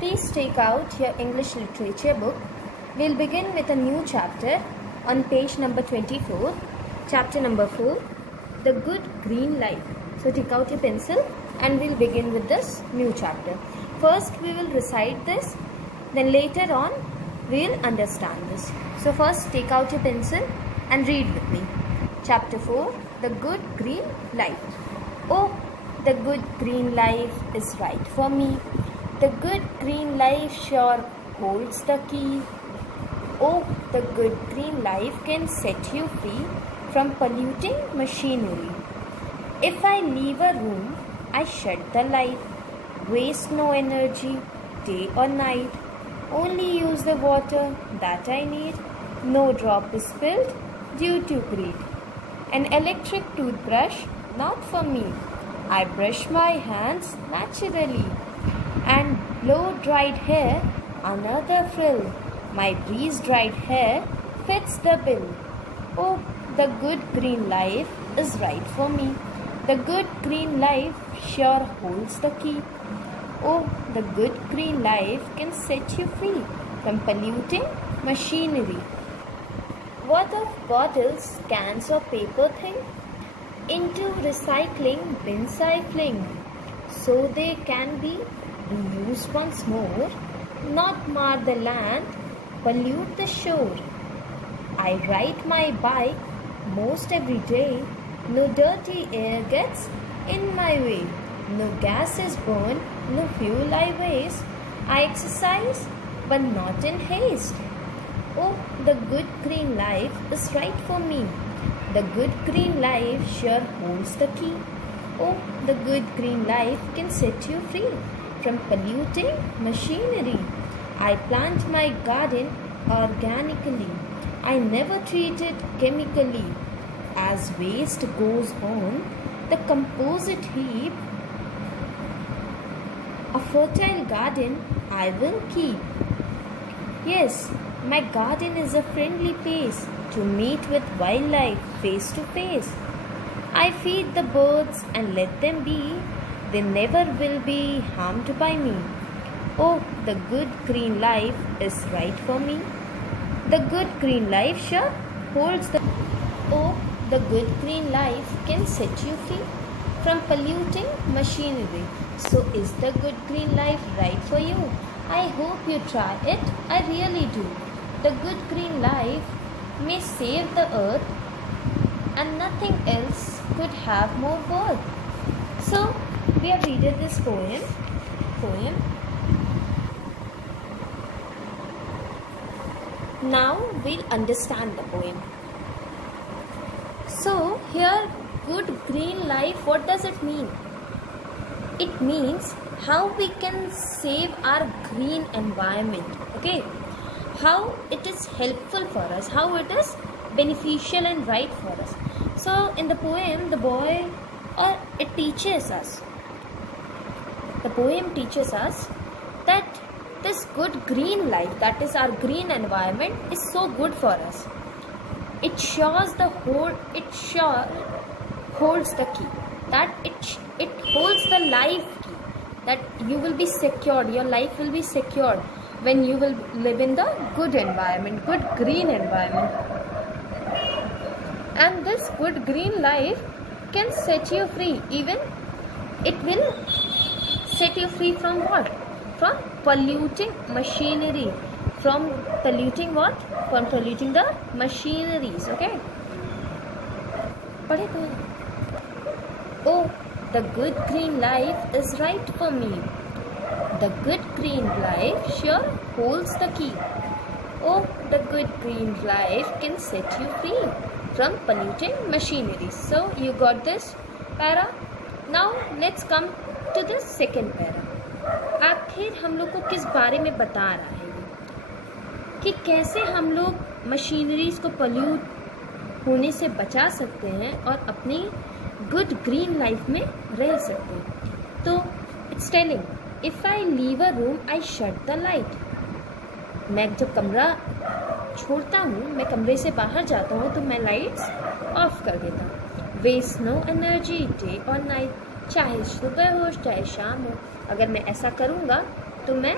Please take out your English literature book. We'll begin with a new chapter on page number 24, chapter number 4, The Good Green Life. So take out your pencil and we'll begin with this new chapter. First we will recite this, then later on we'll understand this. So first take out your pencil and read with me. Chapter 4, The Good Green Life. Oh, the good green life is right for me. The good green life sure holds the key. Oh, the good green life can set you free from polluting machinery. If I leave a room, I shut the light. Waste no energy, day or night. Only use the water that I need. No drop is spilled due to greed. An electric toothbrush, not for me. I brush my hands naturally and blow dried hair, another frill. My breeze dried hair fits the bill. Oh, the good green life is right for me. The good green life sure holds the key. Oh, the good green life can set you free from polluting machinery. What of bottles, cans or paper thing? Into recycling bins I fling, so they can be reused once more, not mar the land, pollute the shore. I ride my bike most every day, no dirty air gets in my way, no gas is burned, no fuel I waste. I exercise but not in haste. Oh, the good green life is right for me. The good green life sure holds the key. Oh, the good green life can set you free from polluting machinery. I plant my garden organically. I never treat it chemically. As waste goes on the composite heap, a fertile garden I will keep. Yes, my garden is a friendly place to meet with wildlife face to face. I feed the birds and let them be. They never will be harmed by me. Oh, the good green life is right for me. The good green life sure holds the... Oh, the good green life can set you free from polluting machinery. So is the good green life right for you? I hope you try it. I really do. The good green life may save the earth and nothing else could have more worth. So we have read this poem. Now we'll understand the poem. So here, good green life, what does it mean? It means how we can save our green environment. Okay, how it is helpful for us, how it is beneficial and right for us. So in the poem, the poem teaches us that this good green life, that is our green environment, is so good for us. It holds the key, that it holds the life key, that you will be secured, your life will be secured when you will live in the good environment, good green environment. And this good green life can set you free. Even it will set you free from what? From polluting machinery. From polluting what? From polluting the machineries. Okay. Oh, the good green life is right for me. The good green life sure holds the key. Oh, the good green life can set you free from polluting machinery. So you got this para. Now let's come to the second para. आखिर हम लोग को किस बारे में बता रहा है कि कैसे हम लोग मशीनरीज को पोल्यूट होने से बचा सकते हैं और अपनी गुड ग्रीन लाइफ में रह सकते हैं. तो it's telling, if I leave a room I shut the light. मैं जब कमरा छोड़ता हूँ, मैं कमरे से बाहर जाता हूँ तो मैं लाइट्स ऑफ कर देता हूँ. वेस्ट नो एनर्जी डे और नाइट, चाहे सुबह हो चाहे शाम हो. अगर मैं ऐसा करूँगा तो मैं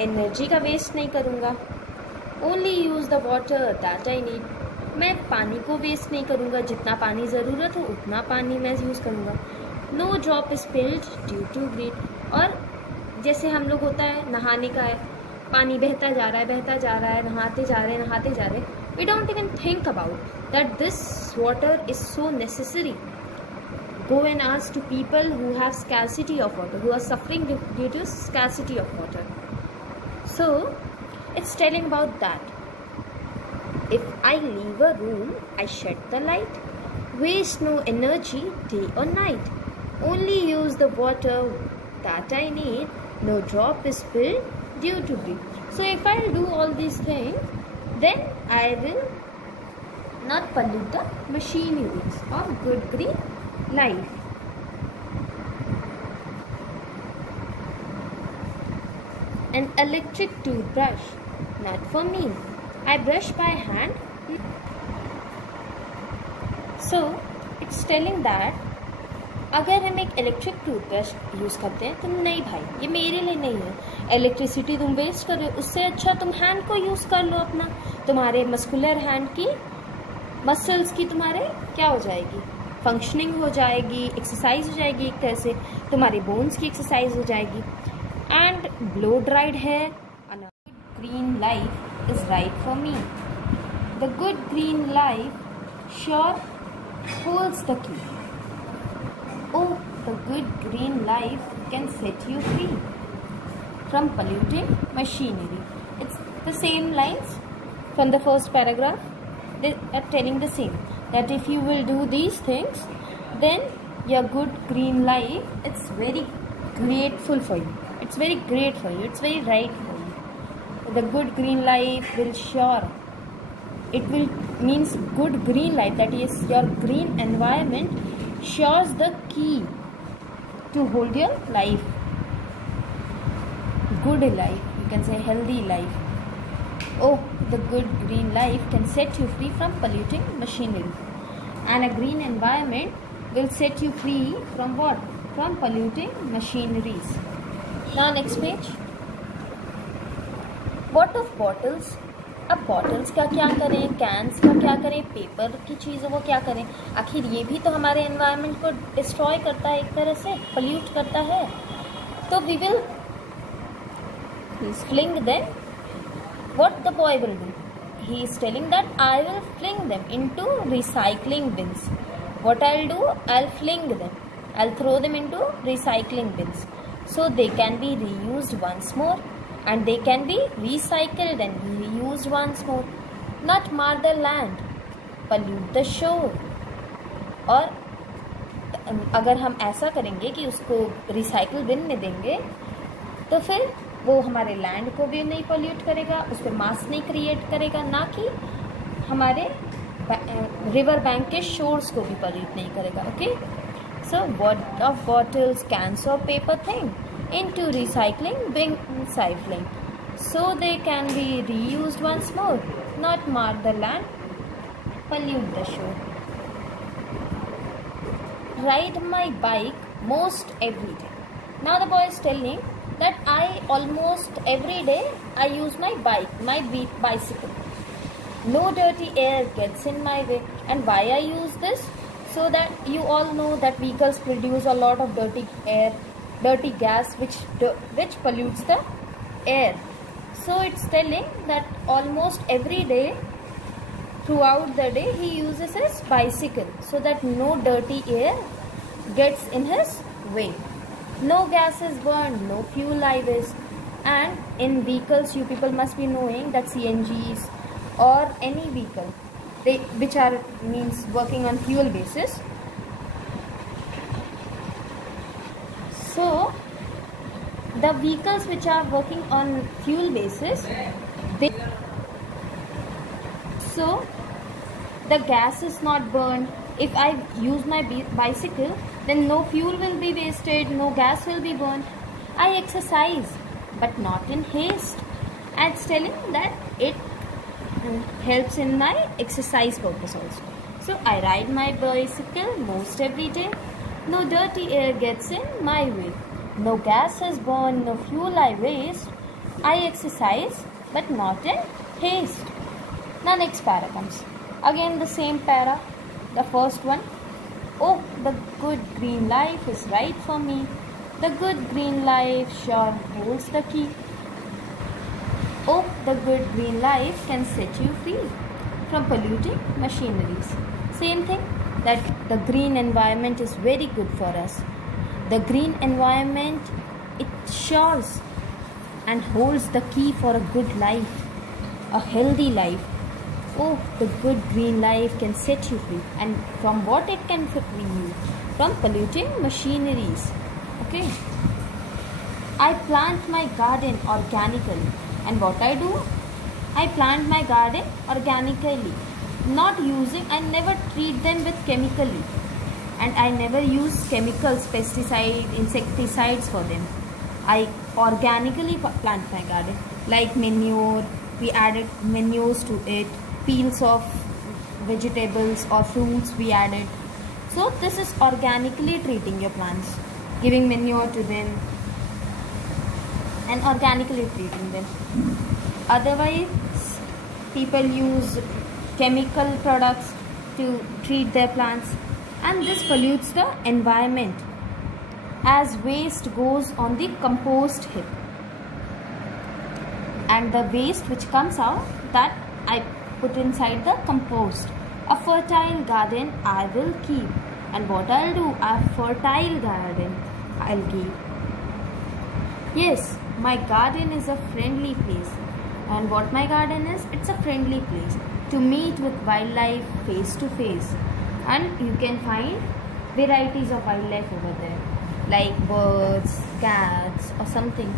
एनर्जी का वेस्ट नहीं करूँगा। Only use the water that I need. मैं पानी को वेस्ट नहीं करूँगा, जितना पानी ज़रूरत हो उतना पानी मैं यूज़ करूँगा। No drop spilled due to greed. और जैसे हम लोग होता है नहाने का है, पानी बहता जा रहा है बहता जा रहा है, नहाते जा रहे हैं नहाते जा रहे हैं, we don't even think about that this water is so necessary. Go and ask to people who have scarcity of water, who are suffering due to scarcity of water. So it's telling about that. If I leave a room, I shut the light. Waste no energy day or night. Only use the water that I need. No drop is spilled due to greed. So if I do all these things, then I will not pollute the machineries of good green life. An electric toothbrush, not for me. I brush by hand. So it's telling that अगर हम एक electric toothbrush use करते हैं तो नहीं भाई, ये मेरे लिए नहीं है। इलेक्ट्रिसिटी तुम वेस्ट कर रहे हो, उससे अच्छा तुम हैंड को यूज़ कर लो अपना। तुम्हारे मस्कुलर हैंड की मसल्स की तुम्हारे क्या हो जाएगी, फंक्शनिंग हो जाएगी, एक्सरसाइज हो जाएगी, एक तरह से तुम्हारे बोन्स की एक्सरसाइज हो जाएगी। And blow dried hair, green life is right for me. The good green life sure holds the key. Oh, the good green life can set you free from polluting machinery. It's the same lines from the first paragraph. They are telling the same, that if you will do these things, then your good green life, it's very grateful for you. It's very great for you. It's very right for you. The good green life will sure. It will means good green life, that is your green environment shows the key to hold your life. Good life, you can say healthy life. Oh, the good green life can set you free from polluting machinery. And a green environment will set you free from what? From polluting machineries. Now next page. What of bottles? अब bottles का क्या करें, cans का क्या करें, paper की चीज़ों को क्या करें? आखिर ये भी तो हमारे एनवायरनमेंट को डिस्ट्रॉय करता है, एक तरह से पोल्यूट करता है। तो we will fling them. What the boy will do? He is telling that I will fling them into recycling bins. What I will do? I will fling them, I will throw them into recycling bins so they can be reused once more and they can be recycled and reused once more. Not mar the land, pollute the shore. और अगर हम ऐसा करेंगे कि उसको recycle bin में देंगे तो फिर वो हमारे लैंड को भी नहीं पोल्यूट करेगा, उस पर मास नहीं क्रिएट करेगा, ना कि हमारे रिवर बैंक के शोर्स को भी पोल्यूट नहीं करेगा। Okay, so what of bottles, cans or paper thing into recycling bin cycling so they can be reused once more, not mar the land, pollute the shore. Ride my bike most every day. Now the boy is telling that I almost every day I use my bike, my bicycle. No dirty air gets in my way. And why I use this? So that you all know that vehicles produce a lot of dirty air, dirty gas which pollutes the air. So it's telling that almost every day, throughout the day, he uses his bicycle so that no dirty air gets in his way. No gas is burned, no fuel I waste. And in vehicles, you people must be knowing that CNGs or any vehicle, which are means working on fuel basis. So the vehicles which are working on fuel basis, so the gas is not burned. If I use my bicycle, then no fuel will be wasted, no gas will be burned. I exercise, but not in haste. And it's telling that it helps in my exercise purpose also. So I ride my bicycle most every day. No dirty air gets in my way. No gas is burned, no fuel I waste. I exercise, but not in haste. Now next para comes. Again the same para. The first one. Oh, the good green life is right for me. The good green life sure holds the key. Oh, the good green life can set you free from polluting machineries. Same thing, that the green environment is very good for us. The green environment, it assures and holds the key for a good life, a healthy life. Oh, the good green life can set you free. And from what it can free you? From polluting machineries. Okay. I plant my garden organically. And what I do? I plant my garden organically. Not using, I never treat them with chemically. And I never use chemicals, pesticides, insecticides for them. I organically plant my garden. Like manure, we added manures to it. Peels of vegetables or fruits we added. So this is organically treating your plants. Giving manure to them. And organically treating them. Otherwise, people use chemical products to treat their plants, and this pollutes the environment as waste goes on the compost heap. And the waste which comes out, that I put inside the compost. A fertile garden I will keep. And what I'll do, a fertile garden I'll keep. Yes, my garden is a friendly place. And what my garden is, it's a friendly place to meet with wildlife face to face. And you can find varieties of wildlife over there, like birds, cats or something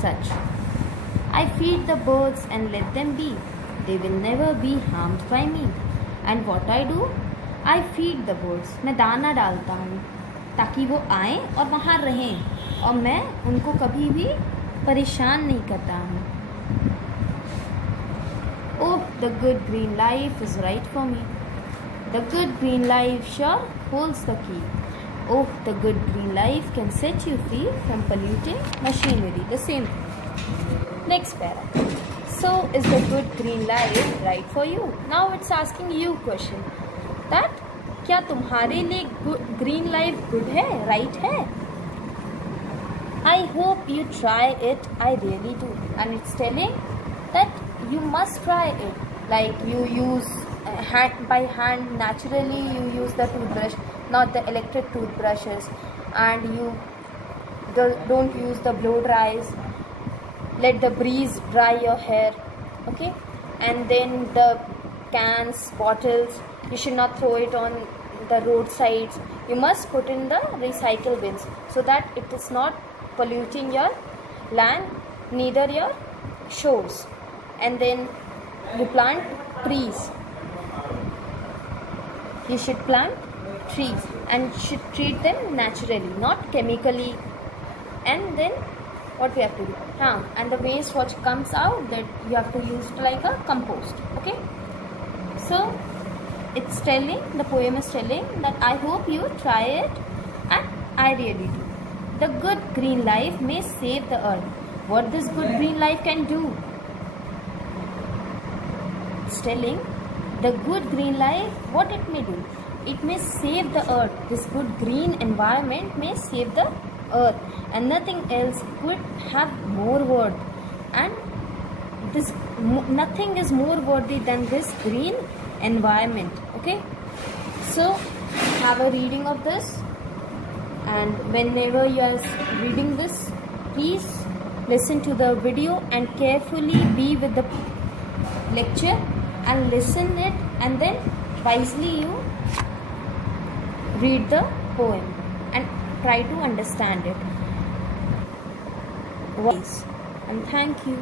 such. I feed the birds and let them be. They will never be harmed by me. And what I do, I feed the birds. मैं दाना डालता हूँ ताकि वो आए और वहाँ रहें, और मैं उनको कभी भी परेशान नहीं करता हूँ. Oh, the good green life is right for me. The good green life sure holds the key. Oh, the good green life can set you free from polluting machinery. The same thing. Next para. So, is the good green life right for you? Now it's asking you question. That क्या तुम्हारे लिए green life good है, right है? I hope you try it. I really do. And it's telling that you must try it. Like you use by hand, naturally you use the toothbrush, not the electric toothbrushes, and you don't use the blow dries. Let the breeze dry your hair. Okay, and then the cans, bottles, you should not throw it on the roadsides. You must put in the recycle bins so that it is not polluting your land, neither your shores. And then you plant trees. You should plant trees and should treat them naturally, not chemically. And then what we have to do? And the waste what comes out, that you have to use it like a compost. Okay. So it's telling, the poem is telling that I hope you try it, and I really do. The good green life may save the earth. What this good green life can do? It's telling the good green life, what it may do. It may save the earth. This good green environment may save the earth, and nothing else could have more worth. And this nothing is more worthy than this green environment. Okay, so have a reading of this, and whenever you are reading this, please listen to the video and carefully be with the lecture and listen it, and then wisely you read the poem and try to understand it. And thank you.